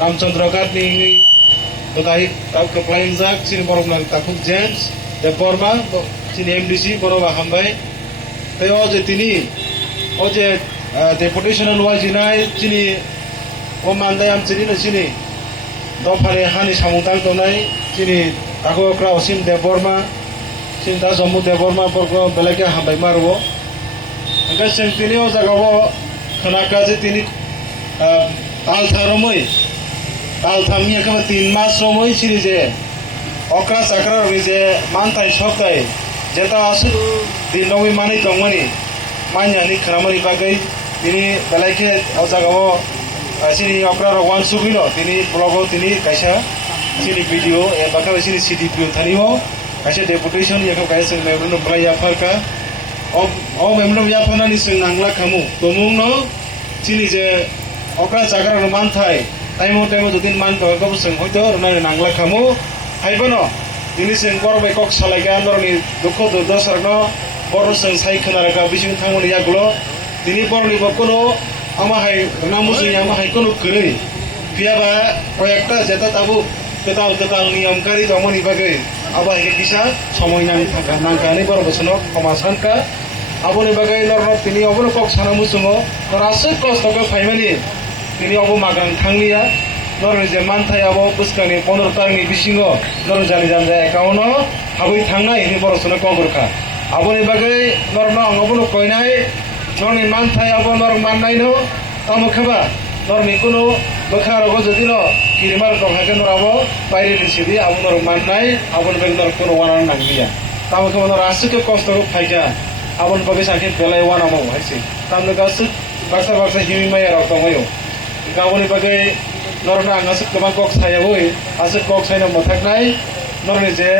Ramchandra Gatni Tokai Kaplain Zak, Sin Borman Takuk James, the Borma, Sin MDC, Borova Hambai, they all the Tini, Oje deputation and Wajinai, Chini, Omandayam Chini, Chini, Dopare Hani Samutan Tonai, Chini, Tako Kraus in the Borma, Sin Tazomu de Borma, Borgo, Belaka Hambai Marvo, and that's Centinio Zagavo, Kanakazi Tini, Altaromoi. কাল থামি একেবারে 3 মাস সময় ছিল যে অকরা চাকরা যে মানতাই সপ্তাহে যেটা আসল দিন নবী মানি দংমানি মাইনানি খারামানি বাগৈ তিনি বেলাইকে অজাগাও সিনি অকরা ওয়ান সুবিনো তিনি ব্লগও তিনি কাইসা সিনি ভিডিও এ বাকা সিনি সিডিপিও থানিও কাইসা ডেপুটেশন ইয়াকে কাইসা মেমনো ব্লাইয়া ফারকা ও মেমনো ইয়া ফানানি সিং নাংলা খামু তমুংনো সিনি যে অকরা চাকরা মানতাই Taimo dudin man to ko sing hoito na nangla khamu haibano dini sing bor be kok salaiga andorni dukho do sarno bor sing sai khana ka bising thangmoni yagulo dini bor ni bokono ama hai namu sing ama hai kono kre piaba koyekta jeta tabu ketal niyamkari tomoni bagai aba he kisa somoy nangkani bor bosono komasan ka aboni bagai lorno tini obono kok sanamu sungo rasuk kosto ko faimani তিনি অবমাগান থাংলিয়া নরনি যে মানথাই আবো বুসকানি 15 তারিখনি বিসিঙ্গ নরন জানি জানজা account হাবই থাংনা ইনি বরসনে কবরখা আবনি বাগৈ নরন অবনো কইনাই নরনি মানথাই আবো নর মাননাইনো তামখবা নরনি কোনো বখারগো যদিনো কিরিমার দহাকে নরাবো বাইরে নিছিদি আবো নর মাননাই আবন বেগ নর কোনো ওয়ানান নাংলিয়া তামখবা নর আসুকে কষ্ট ফাইকা আবন বাগৈ সাকে বেলাই ওয়ানামো হাইছে তামনে গাসু বাক্সা হিমিমাই রাখতামयो गावनि बागै नरना आंगासो गोबां कक सायावै आसो कक सायना मथाकनाय नरनि जे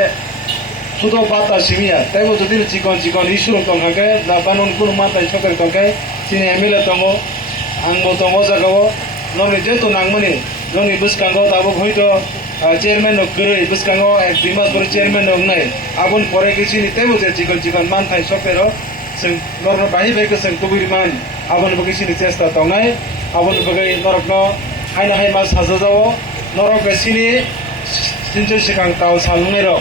सुदो बाता सिमिया ताइबो जदि चिकन इशुर तंखाके लाबानन कुन माताय सकर तंखाय सिनि एमएलए तंगो आंबो तंगो जागाव नरनि जे तो नांगमनि नरनि बुसकांगो दाबो हयतो चेयरमैन नगरै बुसकांगो एक दिमास बर चेयरमैन नंगनाय आबन परे किसिनि ताइबो जे चिकन मानथाय सकेरो जों नरना बाहि बायको जों कुबिरमान आबन बगिसिनि चेष्टा तंनाय आबन बगै नरकनो हायना हाय मास हाजाजावो नरक गासिनि सिनजो सिगां ताव सालुंनायरो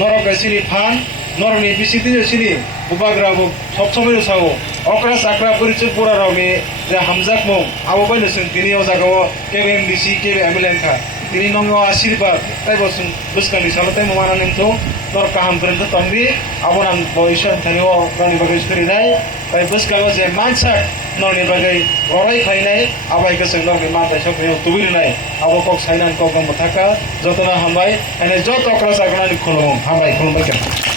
नरक गासिनि फान नरनि बिसिति सिनि बुबाग्राबो सब समय सावो अक्रा साक्रा परिचय पुरा रावनि जे हामजाक मो आबो बायनो जों दिनियाव जागाव केएमडीसी केबे एमएलएनखा दिनि नंगो आशीर्वाद ताइबो जों बुसकानि सालताय माना नेमथौ नर काहाम फ्रेन्ड तंबि आबोनाम बयसन थानिओ गावनि बागै स्टोरिनाय ताइ बुसकागो जे मानसा नरनि बागै रराय खायनाय आबाय गोसों नरनि मानथाय सफैयाव तुबिरनाय आबो कक सायनान कक मथाका जतना हामबाय एने जत अक्रा सागनानि खुलुम हामबाय खुलुमबाय।